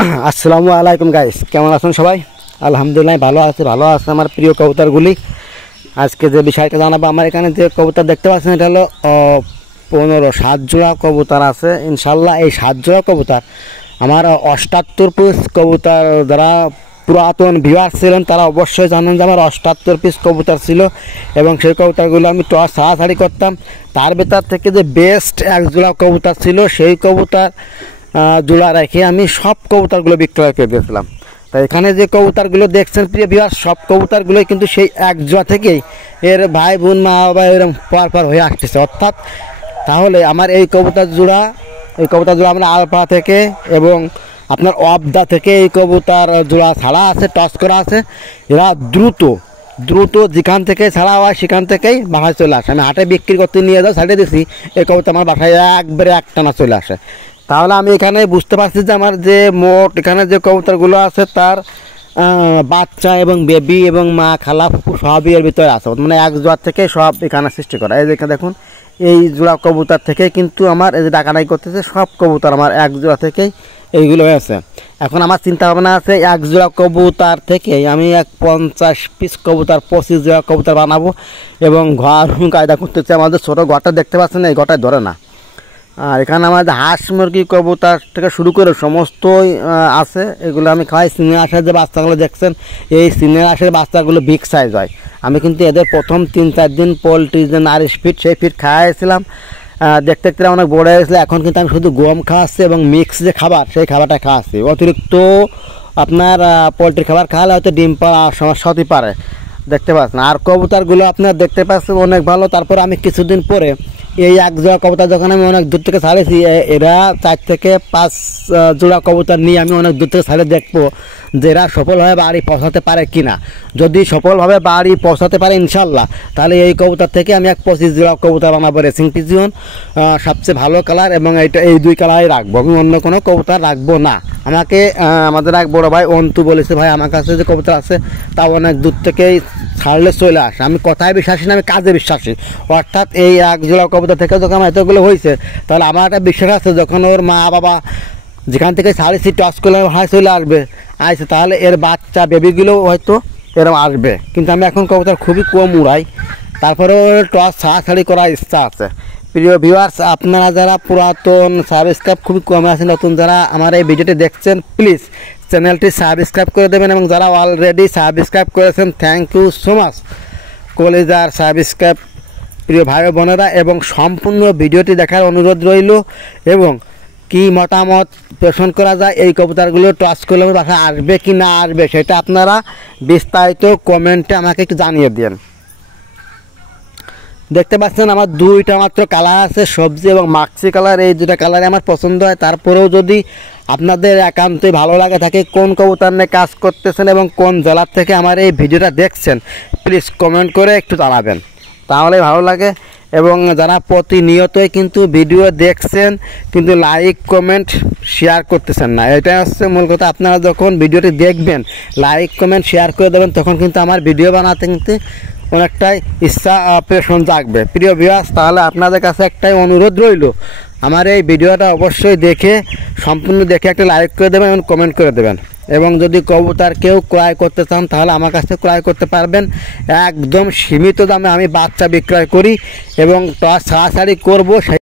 আসসালামু আলাইকুম গাইস, কেমন আছেন সবাই? আলহামদুলিল্লাহ ভালো আছে আমার প্রিয় কবুতরগুলি। আজকে যে বিষয়টা জানাবো, আমার এখানে যে কবুতর দেখতে পাচ্ছেন এটা হলো 7 জোড়া কবুতর আছে। ইনশাল্লাহ এই 7 জোড়া কবুতর আমার 78 পিস কবুতর। যারা পুরাতন ভিউয়ার ছিলেন তারা অবশ্যই জানেন যে আমার 78 পিস কবুতর ছিল এবং সেই কবুতরগুলো আমি টস ছাড়াছাড়ি করতাম। তার ভেতর থেকে যে বেস্ট 1 জোড়া কবুতর ছিল সেই কবুতর জোড়া রেখে আমি সব কবুতরগুলো বিক্রয় করে দিয়েছিলাম। তাই এখানে যে কবুতরগুলো দেখছেন প্রিয় ভিউয়ার, সব কবুতরগুলোই কিন্তু সেই 1 জোড়া থেকেই এর ভাই বোন মা বাবা এরকম পর হয়ে আসতেছে। অর্থাৎ তাহলে আমার এই কবুতর জোড়া আমরা আলফা থেকে এবং আপনার অবদা থেকে এই কবুতর জোড়া ছাড়া আছে, টস করা আছে। এরা দ্রুত যেখান থেকে ছাড়া হয় সেখান থেকেই বাসায় চলে আসে। আমি হাটে বিক্রি করতে নিয়ে যাও ছাড়িয়ে দিছি, এই কবুতর আমার বাসায় একবারে একটানা চলে আসে। তাহলে আমি এখানে বুঝতে পারছি যে আমার যে মোট এখানে যে কবুতরগুলো আছে তার বাচ্চা এবং বেবি এবং মা খালা সবই এর ভিতরে আছে। মানে 1 জোড়া থেকে সব এখানে সৃষ্টি করা। এই যেখানে দেখুন, এই জোড়া কবুতর থেকে কিন্তু আমার এই যে ডাকাডাকি করতেছে সব কবুতর আমার 1 জোড়া থেকেই এইগুলো হয়েছে। এখন আমার চিন্তা ভাবনা আছে 1 জোড়া কবুতর থেকে আমি 50 পিস কবুতর 25 জোড়া কবুতর বানাবো এবং ঘর কায়দা করতেছে। আমাদের ছোটো ঘরটা দেখতে পাচ্ছেন, এই ঘরটায় ধরে না। আর এখানে আমাদের হাঁস মুরগি কবুতর থেকে শুরু করে সমস্তই আছে। এগুলো আমি খাওয়াই। সিনের হাঁসের যে বাচ্চাগুলো দেখছেন, এই সিনের হাঁসের বাচ্চাগুলো বিগ সাইজ হয়। আমি কিন্তু এদের প্রথম 3-4 দিন পোলট্রি যে নারিশ ফিট সেই ফিট খাওয়াইছিলাম। দেখতে অনেক বড় হয়েছিল। এখন কিন্তু আমি শুধু গম খাওয়াচ্ছি এবং মিক্স যে খাবার সেই খাবারটা খাওয়াচ্ছি। অতিরিক্ত আপনার পোলট্রির খাবার খাওয়ালে হয়তো ডিম পাওয়া সমস্যা হতে পারে, দেখতে পাচ্ছেন। আর কবুতরগুলো আপনার দেখতে পাচ্ছেন অনেক ভালো। তারপর আমি কিছুদিন পরে এই 1 জোড়া কবুতর যখন আমি অনেক দূর থেকে ছাড়েছি, এরা 4 থেকে 5 জোড়া কবুতর নিয়ে আমি অনেক দূর থেকে ছাড়ে দেখবো যে এরা সফলভাবে বাড়ি পৌঁছাতে পারে কিনা। যদি সফলভাবে বাড়ি পৌঁছাতে পারে ইনশাল্লাহ, তাহলে এই কবুতর থেকে আমি 25 জোড়া কবুতর বানাবো। রেসিং পিজিয়ন সবচেয়ে ভালো কালার এবং এই 2 কালারই রাখবো, আমি অন্য কোনো কবুতর রাখবো না। আমাদের এক বড় ভাই অন্তু বলেছে, ভাই আমার কাছে যে কবুতর আছে তাও অনেক দূর থেকেই ছাড়লে চলে আসে। আমি কথায় বিশ্বাসী না, আমি কাজে বিশ্বাসী। অর্থাৎ এই 1 জোড়া কবুতর থেকে যখন আমার এতগুলো হয়েছে, তাহলে আমার একটা বিশ্বাস আছে যখন ওর মা বাবা যেখান থেকে ছাড়েছি টস করলে হয় চলে আসবে তাহলে এর বাচ্চা বেবিগুলো হয়তো এরকম আসবে। কিন্তু আমি এখন কবুতর খুবই কম উড়াই, তারপরে টস ছাড়াছাড়ি করার ইচ্ছা আছে। প্রিয় ভিউয়ার্স, আপনারা যারা পুরাতন সাবস্ক্রাইব খুবই কমে আছেন, নতুন যারা আমার এই ভিডিওটি দেখছেন প্লিজ চ্যানেলটি সাবস্ক্রাইব করে দেবেন এবং যারা অলরেডি সাবস্ক্রাইব করেছেন থ্যাংক ইউ সো মাচ। কলেজার সাবস্ক্রাইব প্রিয় ভাই বোনেরা, এবং সম্পূর্ণ ভিডিওটি দেখার অনুরোধ রইল এবং কি মতামত পোষণ করা যায়, এই কবুতরগুলো টস করলে বাসায় আসবে কি না আসবে সেটা আপনারা বিস্তারিত কমেন্টে আমাকে একটু জানিয়ে দেন। দেখতে পাচ্ছেন আমার 2টা মাত্র কালার আছে, সবজি এবং মাক্সি কালার। এই 2টা কালারে আমার পছন্দ হয়। তারপরেও যদি আপনাদের একান্তই ভালো লাগে থাকে কোন কবুতর নিয়ে কাজ করতেছেন এবং কোন জেলার থেকে আমার এই ভিডিওটা দেখছেন, প্লিজ কমেন্ট করে একটু জানাবেন, তাহলে ভালো লাগে। এবং যারা প্রতিনিয়তই কিন্তু ভিডিও দেখছেন কিন্তু লাইক কমেন্ট শেয়ার করতেছেন না, এটাই হচ্ছে মূল কথা। আপনারা যখন ভিডিওটি দেখবেন লাইক কমেন্ট শেয়ার করে দেবেন, তখন কিন্তু আমার ভিডিও বানাতে কিন্তু অনেকটাই ইচ্ছা প্রেরণা জাগবে। প্রিয় ভিউয়ার্স, তাহলে আপনাদের কাছে একটাই অনুরোধ রইল, আমার এই ভিডিওটা অবশ্যই সম্পূর্ণ দেখে একটা লাইক করে দেবেন এবং কমেন্ট করে দেবেন। এবং যদি কবুতর কেউ ক্রয় করতে চান তাহলে আমার কাছে ক্রয় করতে পারবেন। একদম সীমিত দামে আমি বাচ্চা বিক্রয় করি এবং টস ছাড়াছাড়ি করবো।